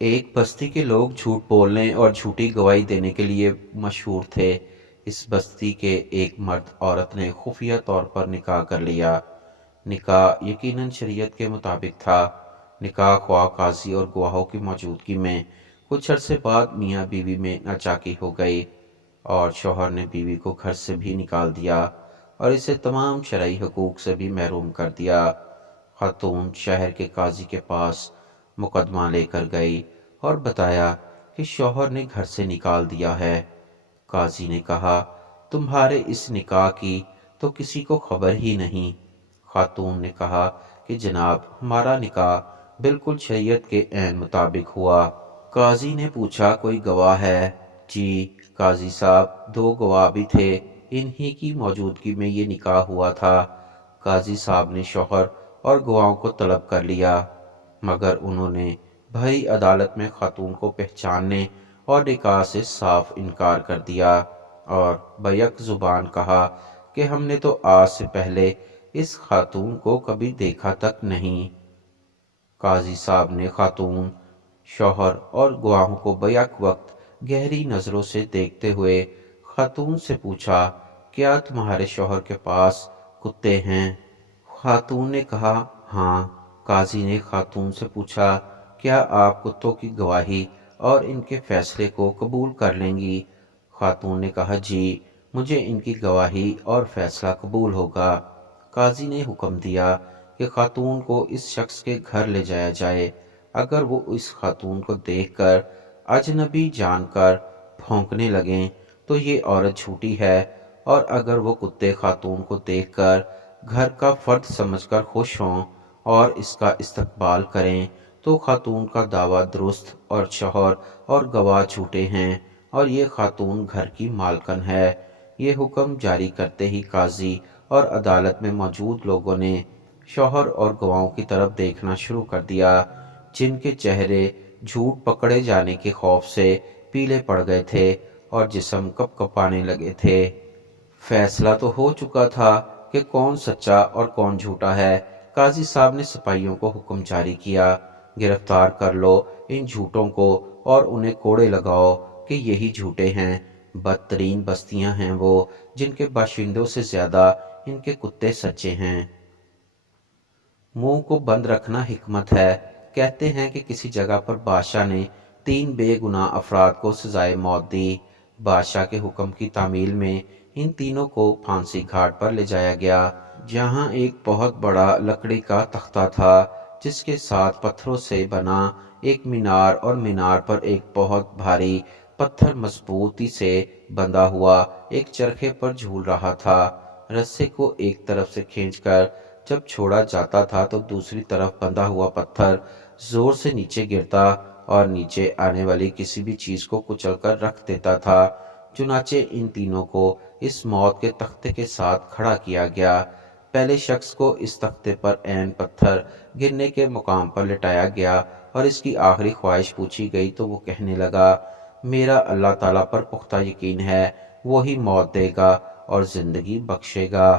ایک بستی کے لوگ جھوٹ بولنے اور جھوٹی گواہی دینے کے لیے مشہور تھے۔ اس بستی کے ایک مرد عورت نے خفیہ طور پر نکاح کر لیا۔ نکاح یقیناً شریعت کے مطابق تھا۔ نکاح خواہ قاضی اور گواہوں کی موجودگی میں کچھ عرصے بعد میاں بیوی میں ناچاکی ہو گئی اور شوہر نے بیوی کو گھر سے بھی نکال دیا اور اسے تمام شرعی حقوق سے بھی محروم کر دیا۔ خاتون شہر کے قاضی کے پاس مقدمہ لے کر گئی اور بتایا کہ شوہر نے گھر سے نکال دیا ہے۔ قاضی نے کہا، تمہارے اس نکاح کی تو کسی کو خبر ہی نہیں۔ خاتون نے کہا کہ جناب، ہمارا نکاح بالکل شریعت کے عین مطابق ہوا۔ قاضی نے پوچھا، کوئی گواہ ہے؟ جی قاضی صاحب، 2 گواہ بھی تھے، انہی کی موجودگی میں یہ نکاح ہوا تھا۔ قاضی صاحب نے شوہر اور گواہوں کو طلب کر لیا، مگر انہوں نے بھری عدالت میں خاتون کو پہچاننے اور نکاح سے صاف انکار کر دیا اور بیک زبان کہا کہ ہم نے تو آج سے پہلے اس خاتون کو کبھی دیکھا تک نہیں۔ قاضی صاحب نے خاتون، شوہر اور گواہوں کو بیک وقت گہری نظروں سے دیکھتے ہوئے خاتون سے پوچھا، کیا تمہارے شوہر کے پاس کتے ہیں؟ خاتون نے کہا، ہاں۔ قاضی نے خاتون سے پوچھا، کیا آپ کتوں کی گواہی اور ان کے فیصلے کو قبول کر لیں گی؟ خاتون نے کہا، جی، مجھے ان کی گواہی اور فیصلہ قبول ہوگا۔ قاضی نے حکم دیا کہ خاتون کو اس شخص کے گھر لے جایا جائے۔ اگر وہ اس خاتون کو دیکھ کر اجنبی جان کر بھونکنے لگیں تو یہ عورت جھوٹی ہے، اور اگر وہ کتے خاتون کو دیکھ کر گھر کا فرد سمجھ کر خوش ہوں اور اس کا استقبال کریں تو خاتون کا دعویٰ درست اور شوہر اور گواہ جھوٹے ہیں اور یہ خاتون گھر کی مالکن ہے۔ یہ حکم جاری کرتے ہی قاضی اور عدالت میں موجود لوگوں نے شوہر اور گواہوں کی طرف دیکھنا شروع کر دیا، جن کے چہرے جھوٹ پکڑے جانے کے خوف سے پیلے پڑ گئے تھے اور جسم کپ کپانے لگے تھے۔ فیصلہ تو ہو چکا تھا کہ کون سچا اور کون جھوٹا ہے۔ قاضی صاحب نے سپاہیوں کو حکم جاری کیا، گرفتار کر لو ان جھوٹوں کو اور انہیں کوڑے لگاؤ کہ یہی جھوٹے ہیں۔ بدترین بستیاں ہیں وہ جن کے باشندوں سے زیادہ ان کے کتے سچے ہیں۔ منہ کو بند رکھنا حکمت ہے۔ کہتے ہیں کہ کسی جگہ پر بادشاہ نے 3 بے گناہ افراد کو سزائے موت دی۔ بادشاہ کے حکم کی تعمیل میں ان تینوں کو پھانسی گھاٹ پر لے جایا گیا، جہاں ایک بہت بڑا لکڑی کا تختہ تھا جس کے ساتھ پتھروں سے بنا ایک مینار اور مینار پر ایک بہت بھاری پتھر مضبوطی سے بندھا ہوا ایک چرخے پر جھول رہا تھا۔ رسے کو ایک طرف سے کھینچ کر جب چھوڑا جاتا تھا تو دوسری طرف بندھا ہوا پتھر زور سے نیچے گرتا اور نیچے آنے والی کسی بھی چیز کو کچل کر رکھ دیتا تھا۔ چنانچہ ان تینوں کو اس موت کے تختے کے ساتھ کھڑا کیا گیا۔ پہلے شخص کو اس تختے پر عین پتھر گرنے کے مقام پر لٹایا گیا اور اس کی آخری خواہش پوچھی گئی تو وہ کہنے لگا، میرا اللہ تعالیٰ پر پختہ یقین ہے، وہی موت دے گا اور زندگی بخشے گا۔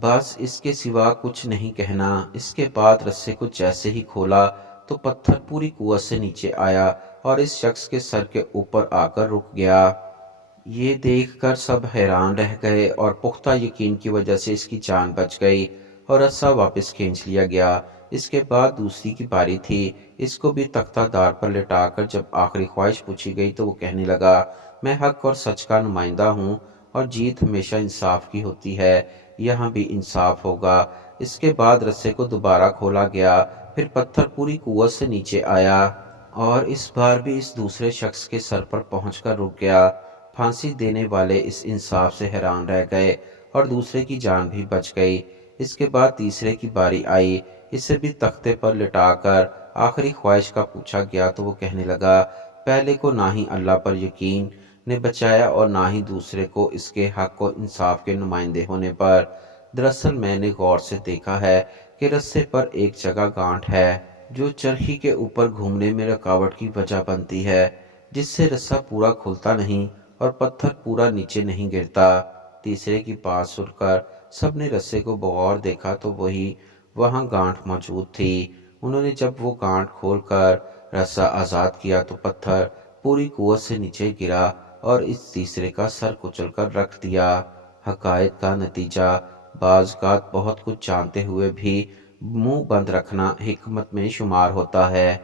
بس اس کے سوا کچھ نہیں کہنا۔ اس کے بعد رسے کو جیسے ہی کھولا تو پتھر پوری قوت سے نیچے آیا اور اس شخص کے سر کے اوپر آ کر رک گیا۔ یہ دیکھ کر سب حیران رہ گئے اور پختہ یقین کی وجہ سے اس کی جان بچ گئی اور رسا واپس کھینچ لیا گیا۔ اس کے بعد دوسری کی باری تھی۔ اس کو بھی تختہ دار پر لٹا کر جب آخری خواہش پوچھی گئی تو وہ کہنے لگا، میں حق اور سچ کا نمائندہ ہوں اور جیت ہمیشہ انصاف کی ہوتی ہے، یہاں بھی انصاف ہوگا۔ اس کے بعد رسے کو دوبارہ کھولا گیا، پھر پتھر پوری قوت سے نیچے آیا اور اس بار بھی اس دوسرے شخص کے سر پر پہنچ کر رک گیا۔ پھانسی دینے والے اس انصاف سے حیران رہ گئے اور دوسرے کی جان بھی بچ گئی۔ اس کے بعد تیسرے کی باری آئی، اسے بھی تختے پر لٹا کر آخری خواہش کا پوچھا گیا تو وہ کہنے لگا، پہلے کو نہ ہی اللہ پر یقین نے بچایا اور نہ ہی دوسرے کو اس کے حق و انصاف کے نمائندے ہونے پر۔ دراصل میں نے غور سے دیکھا ہے کہ رسے پر ایک جگہ گانٹھ ہے جو چرخی کے اوپر گھومنے میں رکاوٹ کی وجہ بنتی ہے، جس سے رسا پورا کھلتا نہیں اور پتھر پورا نیچے نہیں گرتا۔ تیسرے کی بات سن کر سب نے رسے کو بغور دیکھا تو وہاں گانٹھ موجود تھی۔ انہوں نے جب وہ گانٹھ کھول کر رسا آزاد کیا تو پتھر پوری قوت سے نیچے گرا اور اس تیسرے کا سر کچل کر رکھ دیا۔ حقائق کا نتیجہ: بعض اوقات بہت کچھ جانتے ہوئے بھی منہ بند رکھنا حکمت میں شمار ہوتا ہے۔